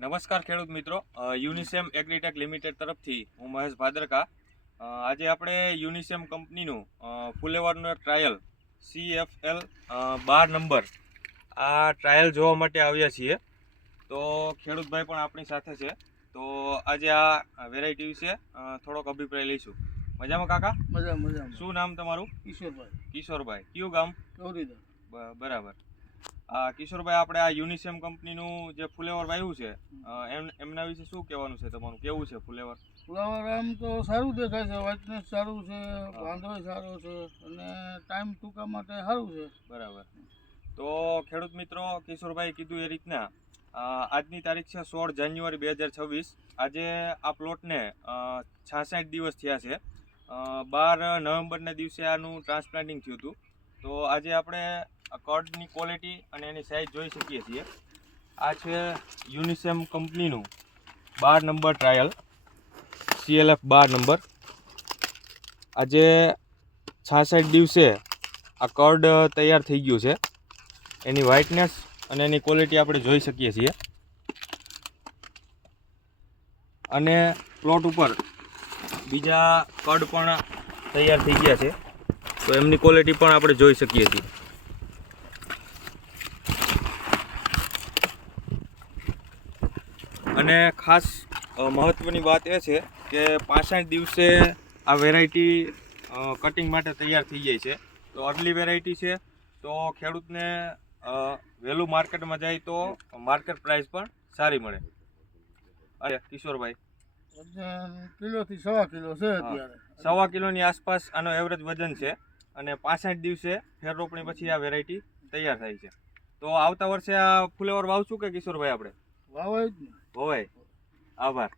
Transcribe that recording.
નમસ્કાર ખેડૂત મિત્રો, યુનિસેમ એગ્રીટેક લિમિટેડ તરફથી હું મહેશ ભાદરકા. આજે આપણે યુનિસેમ કંપનીનું ફુલેવરનું એક ટ્રાયલ CFL 12 નંબર આ ટ્રાયલ જોવા માટે આવ્યા છીએ. તો ખેડૂતભાઈ પણ આપણી સાથે છે. તો આજે આ વેરાયટી વિશે થોડોક અભિપ્રાય લઈશું. મજામાં કાકા? મજા. શું નામ તમારું? કિશોરભાઈ. કયું ગામ? બરાબર. કિશોરભાઈ, આપણે આ યુનિસેમ કંપનીનું જે ફુલેવર વાવ્યું છે એમના વિશે શું કહેવાનું છે તમારું? કેવું છે ફુલેવર? ફુલેવર આમ તો સારું દેખાય છે, વ્હાઇટનેસ સારું છે, વાંધો સારો છે અને ટાઈમ ટૂંકા માટે સારું છે. બરાબર. તો ખેડૂત મિત્રો, કિશોરભાઈ કીધું એ રીતના આજની તારીખ છે 16 જાન્યુઆરી 2026. આજે આ પ્લોટને 66 દિવસ થયા છે. 12 નવેમ્બરના દિવસે આનું ટ્રાન્સપ્લાન્ટિંગ થયું હતું. તો આજે આપણે કડની ક્વોલિટી અને એની સાઇઝ જોઈ શકીએ છીએ. આ છે યુનિસેમ કંપનીનું 12 નંબર ટ્રાયલ, CLF 12 નંબર. આજે 66 દિવસે આ કડ તૈયાર થઈ ગયું છે. એની વ્હાઇટનેસ અને એની ક્વોલિટી આપણે જોઈ શકીએ છીએ. અને પ્લોટ ઉપર બીજા કડ પણ તૈયાર થઈ ગયા છે, તો એમની ક્વોલિટી પણ આપણે જોઈ શકીએ છીએ. અને ખાસ મહત્ત્વની વાત એ છે કે 65 દિવસે આ વેરાયટી કટિંગ માટે તૈયાર થઈ જાય છે. તો અર્લી વેરાયટી છે, તો ખેડૂતને વહેલું માર્કેટમાં જાય તો માર્કેટ પ્રાઇસ પણ સારી મળે. અરે કિશોરભાઈ, કિલોથી 1.25 કિલો છે અત્યારે. 1.25 કિલોની આસપાસ આનો એવરેજ વજન છે. અને 65 દિવસે ફેર રોપણી પછી આ વેરાયટી તૈયાર થાય છે. તો આવતા વર્ષે આ ફુલેવર વાવશું કે કિશોરભાઈ આપણે? વાવાય જ ને. હોવાય. આભાર.